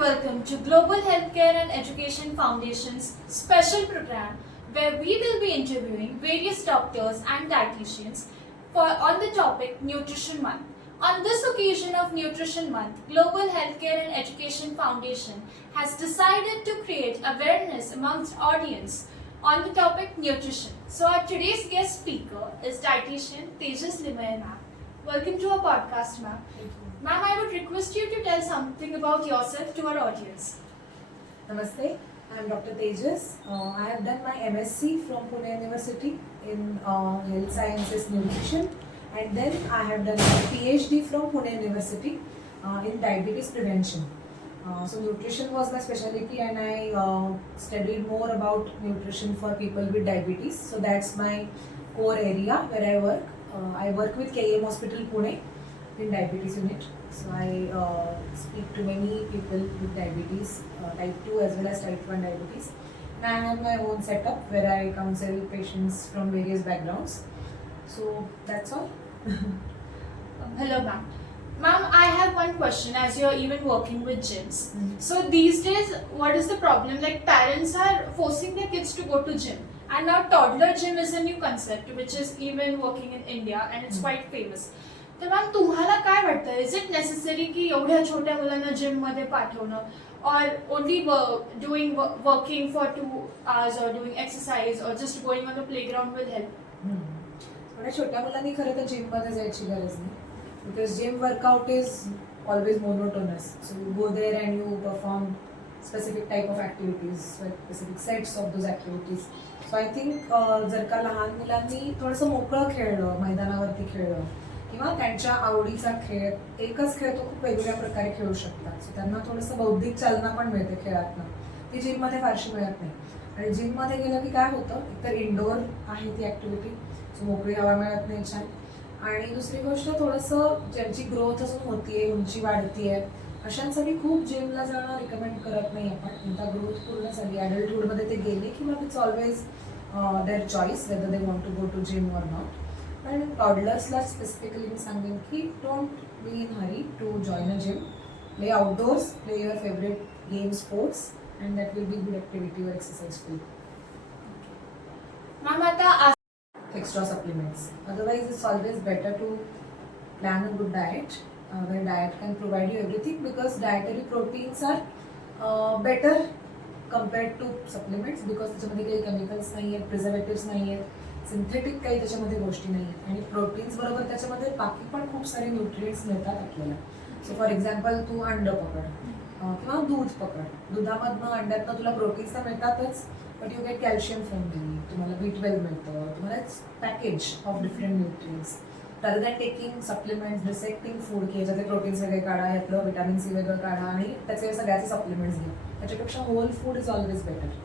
welcome to Global Healthcare and Education Foundation's special program where we will be interviewing various doctors and dietitians on the topic Nutrition Month. On this occasion of Nutrition Month, Global Healthcare and Education Foundation has decided to create awareness amongst audience on the topic nutrition. So our today's guest speaker is dietitian Tejas Limaye ma'am. Welcome to our podcast, ma'am. Ma'am, I would request you to tell something about yourself to our audience. Namaste, I am Dr. Tejas. I have done my MSc from Pune University in Health Sciences Nutrition, and then I have done my PhD from Pune University in Diabetes Prevention. So nutrition was my specialty, and I studied more about nutrition for people with diabetes. So that's my core area where I work. I work with KM Hospital Pune in diabetes unit. So I speak to many people with diabetes, type 2 as well as type 1 diabetes. And I have my own setup where I counsel patients from various backgrounds. So that's all. Hello, ma'am. Ma'am, I have one question as you're even working with gyms. So these days, what is the problem? Like parents are forcing their kids to go to gym. And now toddler gym is a new concept which is even working in India and it's quite famous. तर ma'am तुम्हाला काय वाटतं is it necessary की एवढ्या छोट्या मुलांना gym मध्ये पाठवणं और only doing working for 2 hours or doing exercise or just going on the playground will help? थोड्या छोट्या मुलांनी खरं तर जिम मध्ये जायची गरज नाही because gym workout is always monotonous so you go there and you perform specific type of activities specific sets of those activities so I think जर का लहान मुलांनी थोडंसं मोकळं खेळलं मैदानावरती खेळलं किंवा त्यांच्या आवडीचा खेळ एकच खेळ तो खूप वेगवेगळ्या प्रकारे खेळू शकतात सो त्यांना थोडंसं बौद्धिक चालना पण मिळते खेळातनं ती जिममध्ये फारशी मिळत नाही आणि जिममध्ये गेलं की काय होतं एकतर इंडोर आहे ती ॲक्टिव्हिटी सो मोकळी हवा मिळत नाही छान आणि दुसरी गोष्ट थोडंसं ज्यांची ग्रोथ अजून होतीये उंची वाढतीये अशांसाठी खूप जिमला जाणं रिकमेंड करत नाही आपण एकदा ग्रोथ पूर्ण झाली ॲडल्टहूडमध्ये ते गेले की मग it's always there choice whether they want to go to gym or not पण टॉडलर्सला स्पेसिफिकली मी सांगेन की don't be in hurry to join a gym play outdoors play your favourite game sports and that will be good activity or exercise ma'am आता extra supplements. Otherwise, it's always better to plan a good diet where diet can provide you everything because dietary proteins are better compared to supplements because त्याच्यामध्ये काही chemicals नाही आहेत preservatives नाही आहेत synthetic काही त्याच्यामध्ये गोष्टी नाही आहेत आणि प्रोटीन्स बरोबर त्याच्यामध्ये बाकी पण खूप सारे न्यूट्रिएंट्स मिळतात आपल्याला सो फॉर एक्झाम्पल तू अंड पकड किंवा दूध पकड दुधामधनं अंड्यातनं तुला प्रोटीन्स तर मिळतातच but you get calcium from the तुम्हाला B12 मिळतं तुम्हाला package of different nutrients rather than taking supplements dissecting food की याच्यातले प्रोटीन्स वेगळे काढा यातलं व्हिटॅमिन सी वेगळं काढा आणि त्याचे सगळ्याचे सप्लिमेंट्स घ्या त्याच्यापेक्षा whole food is always better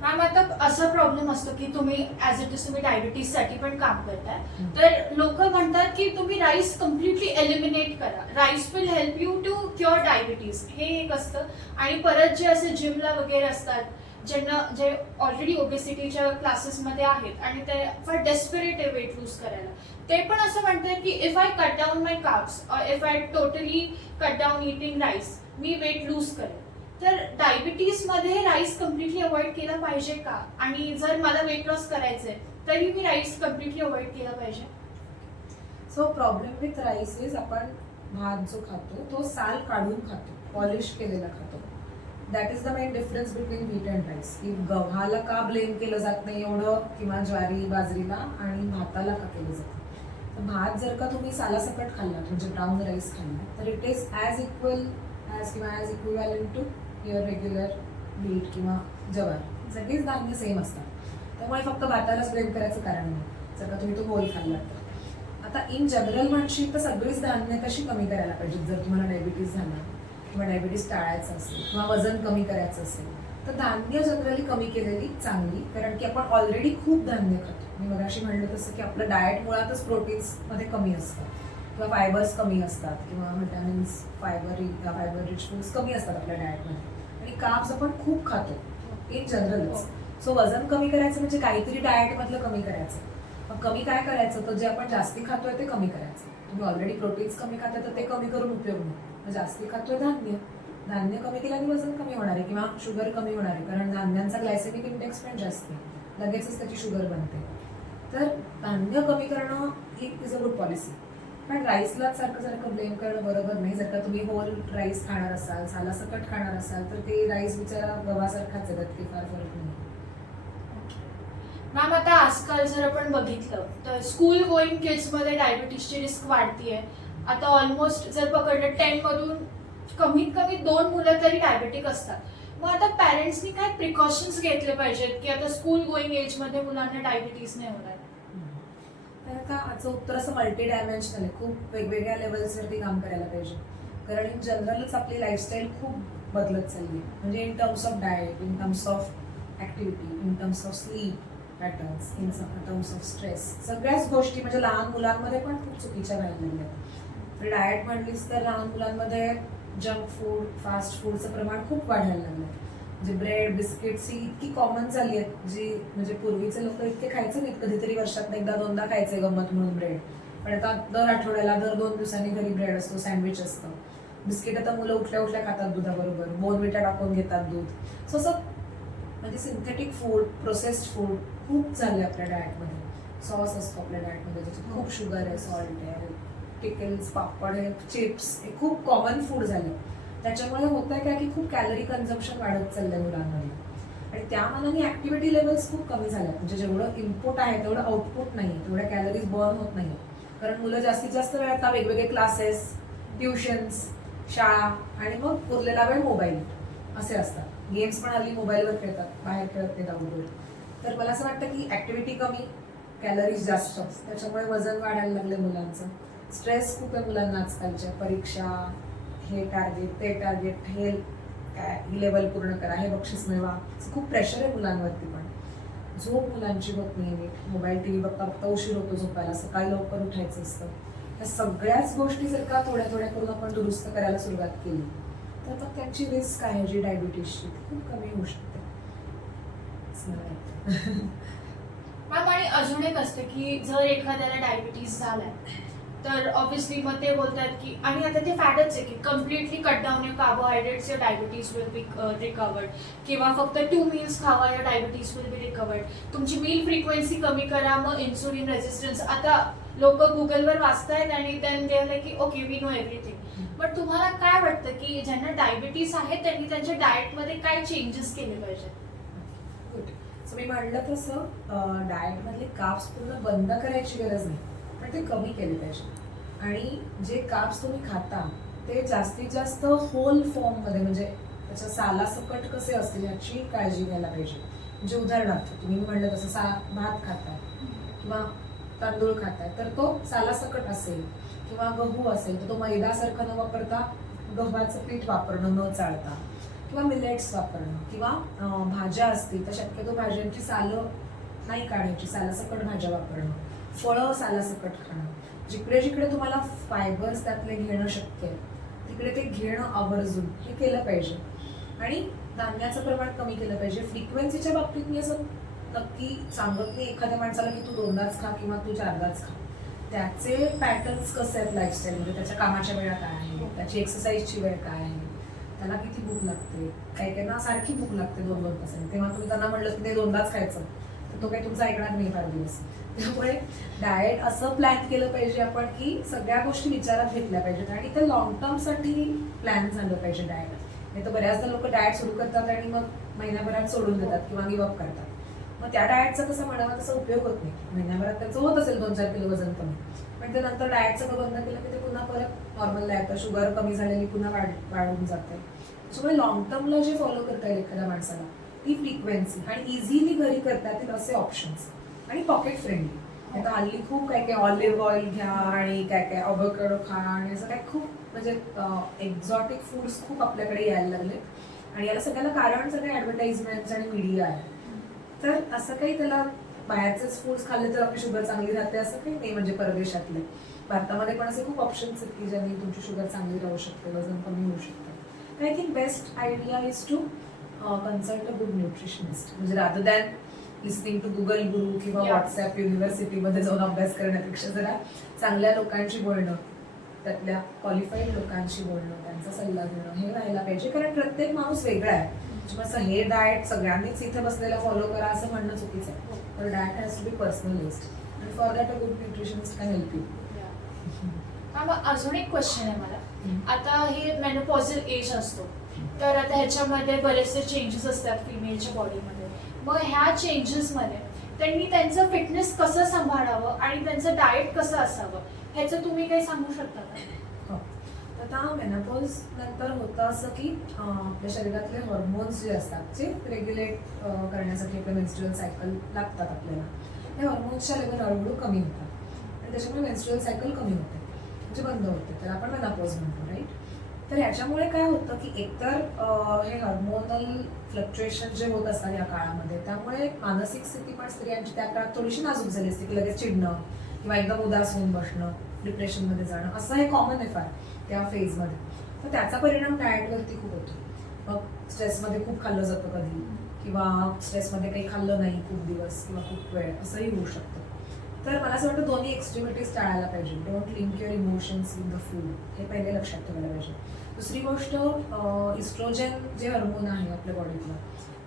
ma'am आता असा प्रॉब्लेम असतो की तुम्ही ऍज इट इज तुम्ही डायबिटीज साठी पण काम करताय तर लोक म्हणतात की तुम्ही राईस कम्प्लिटली एलिमिनेट करा rice will help you to cure diabetes हे एक असतं आणि परत जे असे जिमला वगैरे असतात ज्यांना जे ऑलरेडी ओबेसिटीच्या क्लासेसमध्ये आहेत आणि ते फॉर डेस्परेट आहे वेट लूज करायला ते पण असं म्हणतात की if I cut down my carbs और if I totally cut down eating rice मी वेट लूज करेन तर डायबिटीज मध्ये राईस कम्प्लिटली अवॉइड केला पाहिजे का आणि जर मला वेट लॉस करायचंय तरी मी राईस कम्प्लिटली अवॉइड केला पाहिजे so problem with rice is आपण भात जो खातो तो साल काढून खातो पॉलिश केलेला खातो that is the main difference between wheat and rice की गव्हाला का ब्लेम केलं जात नाही एवढं किंवा ज्वारी बाजरीला आणि भाताला का केलं जातं तर भात जर का तुम्ही सालासकट खाल्ला म्हणजे ब्राऊन राईस खाल्ला तर it is as equal as किंवा as equivalent to your regular wheat किंवा ज्वार सगळीच धान्य सेम असतात त्यामुळे फक्त भातालाच ब्लेम करायचं कारण नाही जर का तुम्ही तो होल खाल्ला तर आता इन जनरल म्हणशील तर सगळीच धान्य कशी कमी करायला पाहिजे जर तुम्हाला डायबिटीज झाला किंवा डायबिटीज टाळायचं असेल किंवा वजन कमी करायचं असेल तर धान्य जनरली कमी केलेली चांगली कारण की आपण ऑलरेडी खूप धान्य खातो मी मगाशी म्हणलं तसं की आपलं डाएट मुळातच प्रोटीन्समध्ये कमी असतं किंवा फायबर्स कमी असतात किंवा व्हिटॅमिन्स फायबर रिच फूड्स कमी असतात आपल्या डाएटमध्ये आणि कार्ब्स आपण खूप खातो इन जनरलच सो वजन कमी करायचं म्हणजे काहीतरी डाएटमधलं कमी करायचं मग कमी काय करायचं तर जे आपण जास्ती खातोय ते कमी करायचं तुम्ही ऑलरेडी प्रोटीन्स कमी खाताय तर ते कमी करून उपयोग नाही जास्ती खातोय धान्य कमी केल्याने वजन कमी होणार आहे किंवा शुगर कमी होणार आहे, कारण धान्यांचा ग्लायसेमिक इंडेक्स पण जास्त आहे, लगेचच त्याची शुगर बनते. तर धान्य कमी करणं he is a good policy. पण राईसलाच सारखं ब्लेम करणं बरोबर नाही. जर का तुम्ही होल राईस खाणार असाल, सालासकट खाणार असाल, तर ते राईस बिचारा गव्हासारखाच आहे, त्यात काही फार फरक नाही. मॅम आता आजकाल जर आपण बघितलं तर स्कूल गोईंग किड्समध्ये डायबिटीसची रिस्क वाढतीये. आता ऑलमोस्ट जर पकडलं 10 मधून कमीत कमी 2 मुलं तरी डायबेटिक असतात. मग आता पॅरेंट्सनी काय प्रिकॉशन्स घेतले पाहिजेत की आता स्कूल गोईंग एजमध्ये मुलांना डायबिटीस नाही होणार? तर आता आजचं उत्तर असं मल्टी डायमेन्शनल आहे. खूप वेगवेगळ्या लेवल्सवरती काम करायला पाहिजे, कारण इन जनरलच आपली लाईफस्टाईल खूप बदलत चालली आहे. म्हणजे in terms of diet, in terms of activity, in terms of sleep patterns, in terms of stress, सगळ्याच गोष्टी म्हणजे लहान मुलांमध्ये पण खूप चुकीच्या व्हायला लागल्या. तर डाएट म्हणलीस तर लहान मुलांमध्ये जंक फूड, फास्ट फूडचं प्रमाण खूप वाढायला लागलं. म्हणजे ब्रेड, बिस्किट्स ही इतकी कॉमन झाली आहेत, जी म्हणजे पूर्वीचे लोक इतके खायचे नाहीत, कधीतरी वर्षात एकदा दोनदा खायचे गंमत म्हणून ब्रेड. पण आता दर आठवड्याला, दर 2 दिवसांनी घरी ब्रेड असतो, सँडविच असतं. बिस्किट आता मुलं उठल्या उठल्या खातात दुधाबरोबर, बोर्नव्हिटा टाकून घेतात दूध. सो असं म्हणजे सिंथेटिक फूड, प्रोसेस्ड फूड खूप झाले आपल्या डाएटमध्ये. सॉस असतो आपल्या डाएटमध्ये, ज्याच्यात खूप शुगर आहे, सॉल्ट आहे, पिकल्स, पापड आहे, चिप्स हे खूप कॉमन फूड झाले. त्याच्यामुळे होत आहे काय की खूप कॅलरी कन्झम्पशन वाढत चाललंय मुलांमध्ये, आणि त्या मानाने ऍक्टिव्हिटी लेवल्स खूप कमी झाल्या. म्हणजे जेवढं इनपुट आहे तेवढं आउटपुट नाही, तेवढ्या कॅलरीज बर्न होत नाही. कारण मुलं जास्तीत जास्त वेळ आता वेगवेगळे क्लासेस, ट्युशन्स, शाळा आणि मग उरलेला वेळ मोबाईल असे असतात. गेम्स पण हल्ली मोबाईलवर खेळतात, बाहेर खेळत नाही आउटडोर. तर मला असं वाटतं की ऍक्टिव्हिटी कमी, कॅलरीज जास्त, त्याच्यामुळे वजन वाढायला लागले मुलांचं. स्ट्रेस खूप आहे मुलांना आजकालच्या, परीक्षा, हे टार्गेट, ते टार्गेट, हे काय ही लेवल पूर्ण करा, हे बक्षीस मिळवा, खूप प्रेशर आहे मुलांवरती. पण झोप मुलांची होत नाही नीट, मोबाईल टीव्ही बघता बघता उशीर होतो झोपायला, सकाळी लवकर उठायचं असतं. या सगळ्याच गोष्टी जर का थोड्या थोड्या करून आपण दुरुस्त करायला सुरुवात केली तर मग त्यांची रिस्क आहे जी डायबिटीसची ती खूप कमी होऊ शकते असं मला वाटतं. मॅम आणि अजून एक असतं की जर एखाद्याला डायबिटीस झालाय तर ऑब्व्हियसली मग ते बोलतात की, आणि आता ते फॅडच आहे की completely cut down your carbohydrates, your diabetes will be recovered, किंवा फक्त 2 meals खावा, your diabetes will be recovered. तुमची मील फ्रिक्वेन्सी कमी करा, मग इन्सुलिन रेजिस्टन्स. आता लोक गुगलवर वाचतायत आणि त्यांनी की okay we know everything. But तुम्हाला काय वाटतं की ज्यांना डायबिटीस आहे त्यांनी त्यांच्या डाएटमध्ये काय चेंजेस केले पाहिजे? गुड. सो मी म्हणलं तसं डाएटमधले कार्ब्स पूर्ण बंद करायची गरज नाही, पण ते कमी केले पाहिजे. आणि जे कार्ब्स तुम्ही खाता ते जास्तीत जास्त होल फॉर्ममध्ये, म्हणजे त्याच्या सालासकट कसे असतील याची काळजी घ्यायला पाहिजे. म्हणजे उदाहरणार्थ तुम्ही म्हणलं तसं भात खाताय किंवा तांदूळ खाताय तर तो सालासकट असेल, किंवा गहू असेल तर तो मैदासारखं न वापरता गव्हाचं पीठ वापरणं न चाळता, किंवा मिलेट्स वापरणं, किंवा भाज्या असतील तर शक्यतो भाज्यांची सालं नाही काढायची, सालासकट भाज्या वापरणं, फळं सालासकट खाणं. जिकडे जिकडे तुम्हाला फायबर्स त्यातले घेणं शक्य आहे तिकडे ते घेणं आवर्जून हे केलं पाहिजे. आणि धान्याचं प्रमाण कमी केलं पाहिजे. फ्रिक्वेन्सीच्या बाबतीत मी असं नक्की सांगत नाही एखाद्या माणसाला की तू 2दाच खा किंवा तू 4दाच खा. त्याचे पॅटर्न्स कसे आहेत लाईफस्टाईलमध्ये, त्याच्या कामाच्या वेळा काय आहे, त्याची एक्सरसाइजची वेळ काय आहे, त्याला किती भूक लागते, काही काहींना सारखी भूक लागते 2-2 तासांनी, तेव्हा तुम्ही त्यांना म्हणलं की ते 2दाच खायचं तर तो काही तुमचं ऐकणार नाही फार दिवस. त्यामुळे डाएट असं प्लॅन केलं पाहिजे आपण की सगळ्या गोष्टी विचारात घेतल्या पाहिजेत आणि ते लॉंग टर्मसाठी प्लॅन झालं पाहिजे डाएट. नाही तर बऱ्याचदा लोक डाएट सुरू करतात आणि मग महिन्याभरात सोडून देतात किंवा गिवअप करतात. मग त्या डाएटचा कसं म्हणावा तसा उपयोग होत नाही. महिन्याभरात त्याचं होत असेल 2-4 किलो वजन कमी, पण ते नंतर डाएट सगळं बंद केलं की ते पुन्हा परत नॉर्मलला येतं, शुगर कमी झालेली पुन्हा वाढून जाते. त्याच्यामुळे लॉंग टर्मला जे फॉलो करता येईल एखाद्या माणसाला ती फ्रिक्वेन्सी आणि इझिली घरी करता येतील असे ऑप्शन्स आणि पॉकेट फ्रेंडली. आता हल्ली खूप काय काय ऑलिव्ह ऑइल घ्या आणि काय काय अቮकाडो खा आणि असं काय खूप म्हणजे एक्झॉटिक फूड्स खूप आपल्याकडे यायला लागले आणि याला सगळ्याला कारण सगळे ॲडव्हर्टाइजमेंट्स आणि मीडिया आहे. तर असं काही त्याला बाहेरचेच फूड्स खाल्ले तर आपली शुगर चांगली राहते असं काही नाही. म्हणजे परदेशातले, भारतामध्ये पण असे खूप ऑप्शन्स आहेत की ज्यांनी तुमची शुगर चांगली राहू शकते, वजन कमी होऊ शकतं. I think best idea is to consult a good nutritionist. म्हणजे rather than listening to Google गुरु किंवा व्हॉट्सअप युनिव्हर्सिटीमध्ये जाऊन अभ्यास करण्यापेक्षा जरा चांगल्या लोकांशी बोलणं त्यातल्या क्वालिफाईड लोकांशी बोलणं, त्यांचा सल्ला घेणं हे व्हायला पाहिजे. कारण प्रत्येक माणूस वेगळा आहे. म्हणजे असं हे डाएट सगळ्यांनीच इथे बसलेला फॉलो करा असं म्हणणं चुकीचं आहे. तर diet has to be personalised and for that a good nutritionist can help you. अजून एक क्वेश्चन आहे मला. आता हे मेनोपॉझल एज असतो, तर आता ह्याच्यामध्ये बरेचसे चेंजेस असतात फिमेलच्या बॉडीमध्ये. मग ह्या चेंजेसमध्ये त्यांनी त्यांचं फिटनेस कसं सांभाळावं आणि त्यांचं डाएट कसं असावं ह्याचं तुम्ही काही सांगू शकता का? आता मेनोपॉज नंतर होतं असं की आपल्या शरीरातले हॉर्मोन्स जे असतात ते रेग्युलेट करण्यासाठी आपलं मेन्स्ट्रुअल सायकल लागतात आपल्याला. हे हॉर्मोन्सच्या लेवल हळूहळू कमी होतात आणि त्याच्यामुळे मेन्स्ट्रुअल सायकल कमी होते, म्हणजे बंद होते. तर आपण मेनोपॉज म्हणतो, राईट. तर ह्याच्यामुळे काय होतं की एकतर हे हार्मोनल फ्लक्च्युएशन जे होत असतात या काळामध्ये, त्यामुळे मानसिक स्थिती पण स्त्रियांची त्या काळात थोडीशी नाजूक झाली असते की लगेच चिडणं किंवा एकदम उदास होऊन बसणं, डिप्रेशनमध्ये जाणं, असं हे कॉमन आहे फार त्या फेजमध्ये. तर त्याचा परिणाम डाएटवरती खूप होतो. मग स्ट्रेसमध्ये खूप खाल्लं जातं कधी, किंवा स्ट्रेसमध्ये काही खाल्लं नाही खूप दिवस किंवा खूप वेळ, असंही होऊ शकतं. तर मला असं वाटतं दोन्ही एक्स्ट्रीमिटीज टाळायला पाहिजे. Don't link your emotions with the food, हे पहिले लक्षात ठेवायला पाहिजे. दुसरी गोष्ट, इस्ट्रोजन जे हार्मोन आहे आपल्या बॉडीतलं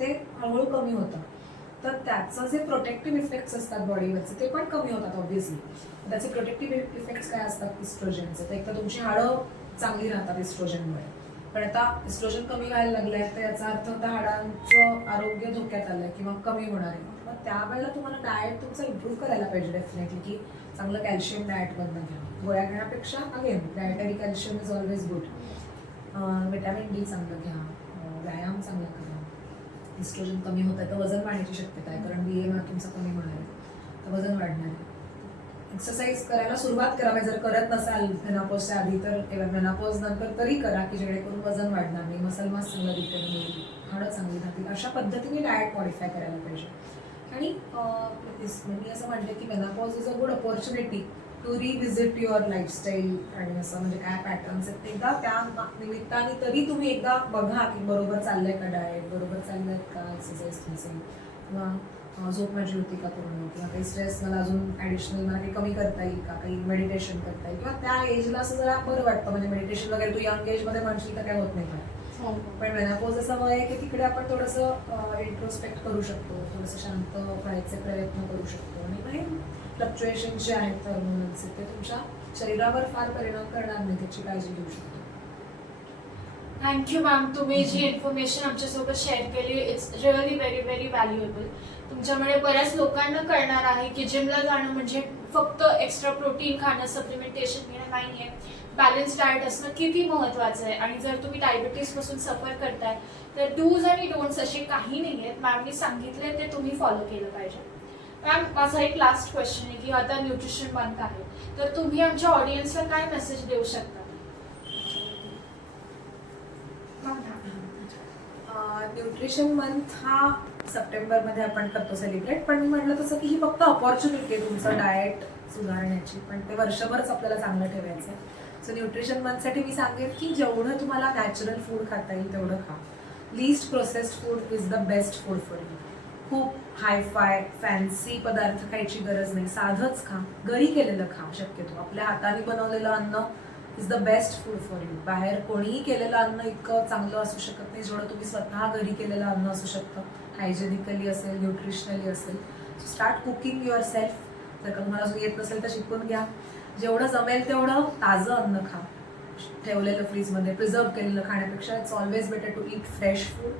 ते हळूहळू कमी होतं. तर त्याचं जे प्रोटेक्टिव्ह इफेक्ट्स असतात बॉडीवरचे ते पण कमी होतात ऑब्व्हियसली. त्याचे प्रोटेक्टिव्ह इफेक्ट्स काय असतात इस्ट्रोजनचे? तर एक तर तुमची हाडं चांगली राहतात इस्ट्रोजनमुळे. पण आता इस्ट्रोजन कमी व्हायला लागलंय तर याचा अर्थ आता हाडांचं आरोग्य धोक्यात आलंय किंवा कमी होणार आहे. मग त्यावेळेला तुम्हाला डाएट तुमचं इम्प्रूव्ह करायला पाहिजे डेफिनेटली, की चांगलं कॅल्शियम डाएट बनणं घ्या. गोळ्या घेण्यापेक्षा again dietary calcium is always good. Vitamin D चांगलं घ्या, व्यायाम चांगला करा. इस्ट्रोजन कमी होत आहे तर वजन वाढण्याची शक्यता आहे, कारण BMR तुमचं कमी होणार आहे, तर वजन वाढणार आहे. एक्सरसाइज करायला सुरुवात करावी. जर करत नसाल मेनोपॉजच्या आधी तर मेनोपॉज नंतर तरी करा, की जेणेकरून वजन वाढणार नाही, मसल मास चांगलं रिपेअर होईल, हाडं चांगली राहतील. अशा पद्धतीने डाएट मॉडिफाय करायला पाहिजे. आणि मी असं म्हणते की menopause is a good opportunity to revisit your lifestyle. आणि असं म्हणजे काय पॅटर्न्स आहेत एकदा त्या निमित्ताने तरी तुम्ही एकदा बघा की बरोबर चाललंय का डाएट, बरोबर चाललंय का एक्सरसाइज तुमचे, किंवा झोप माझी होती का पूर्ण, किंवा काही स्ट्रेस मला अजून ॲडिशनल मला काही कमी करता येईल का, काही मेडिटेशन करता येईल, किंवा त्या एजला असं जरा बरं वाटतं. म्हणजे मेडिटेशन वगैरे तू यंग एजमध्ये म्हणशील तर काय होत नाही का. पण मेनोपॉज असं वय आहे की तिकडे आपण थोडंसं इंट्रोस्पेक्ट करू शकतो, थोडंसं शांत व्हायचे प्रयत्न करू शकतो. आणि मग हे फ्लक्च्युएशन जे आहेत हार्मोनचे ते तुमच्या शरीरावर फार परिणाम करणार नाही, त्याची काळजी घेऊ शकतो. थँक्यू मॅम, तुम्ही जी इन्फॉर्मेशन आमच्यासोबत शेअर केली it's really very very valuable. तुमच्यामुळे बऱ्याच लोकांना कळणार आहे की जिमला जाणं म्हणजे फक्त एक्स्ट्रा प्रोटीन खाणं, सप्लिमेंटेशन घेणं नाही आहे. बॅलन्स डाएट असणं किती महत्त्वाचं आहे. आणि जर तुम्ही डायबिटीजपासून सफर करताय तर डूज आणि डोंट्स असे काही नाही आहेत. मॅमनी सांगितले ते तुम्ही फॉलो केलं पाहिजे. मॅम, माझा एक लास्ट क्वेश्चन आहे की आता न्यूट्रिशन मंथ आहे, तर तुम्ही आमच्या ऑडियन्सला काय मेसेज देऊ शकता? न्यूट्रिशन मंथ हा सप्टेंबरमध्ये आपण करतो सेलिब्रेट, पण मी म्हटलं तसं की ही फक्त अपॉर्च्युनिटी आहे तुमचं डाएट सुधारण्याची, पण ते वर्षभरच आपल्याला चांगलं ठेवायचं आहे. सो न्यूट्रिशन मंथसाठी मी सांगेन की जेवढं तुम्हाला नॅचरल फूड खाता येईल तेवढं खा. List processed food is the best food for you. खूप हायफाय फॅन्सी पदार्थ खायची गरज नाही, साधंच खा, घरी केलेलं खा. शक्यतो आपल्या हाताने बनवलेलं अन्न is the best food for you. बाहेर कोणीही केलेलं अन्न इतकं चांगलं असू शकत नाही जेवढं तुम्ही स्वतः घरी केलेलं अन्न असू शकतं. हायजेनिकली असेल, न्यूट्रिशनली असेल. So start cooking your self. जर का तुम्हाला अजून येत नसेल तर शिकून घ्या. जेवढं जमेल तेवढं ताजं अन्न खा, ठेवलेलं फ्रीजमध्ये प्रिझर्व केलेलं खाण्यापेक्षा. It's always better to eat fresh food.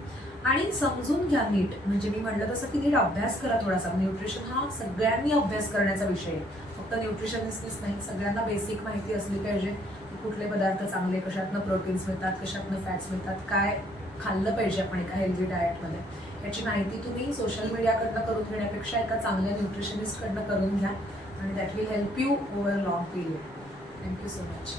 आणि समजून घ्या नीट, म्हणजे मी म्हटलं तसं की नीट अभ्यास करा थोडासा. न्यूट्रिशन हा सगळ्यांनी अभ्यास करण्याचा विषय आहे, फक्त न्यूट्रिशनिस्टच नाही. सगळ्यांना बेसिक माहिती असली पाहिजे कुठले पदार्थ चांगले, कशातनं प्रोटीन्स मिळतात, कशातनं फॅट्स मिळतात, काय खाल्लं पाहिजे आपण एका हेल्दी डाएटमध्ये. याची माहिती तुम्ही सोशल मीडियाकडनं करून घेण्यापेक्षा एका चांगल्या न्यूट्रिशनिस्टकडनं करून घ्या, आणि that will help you over long period. Thank you so much.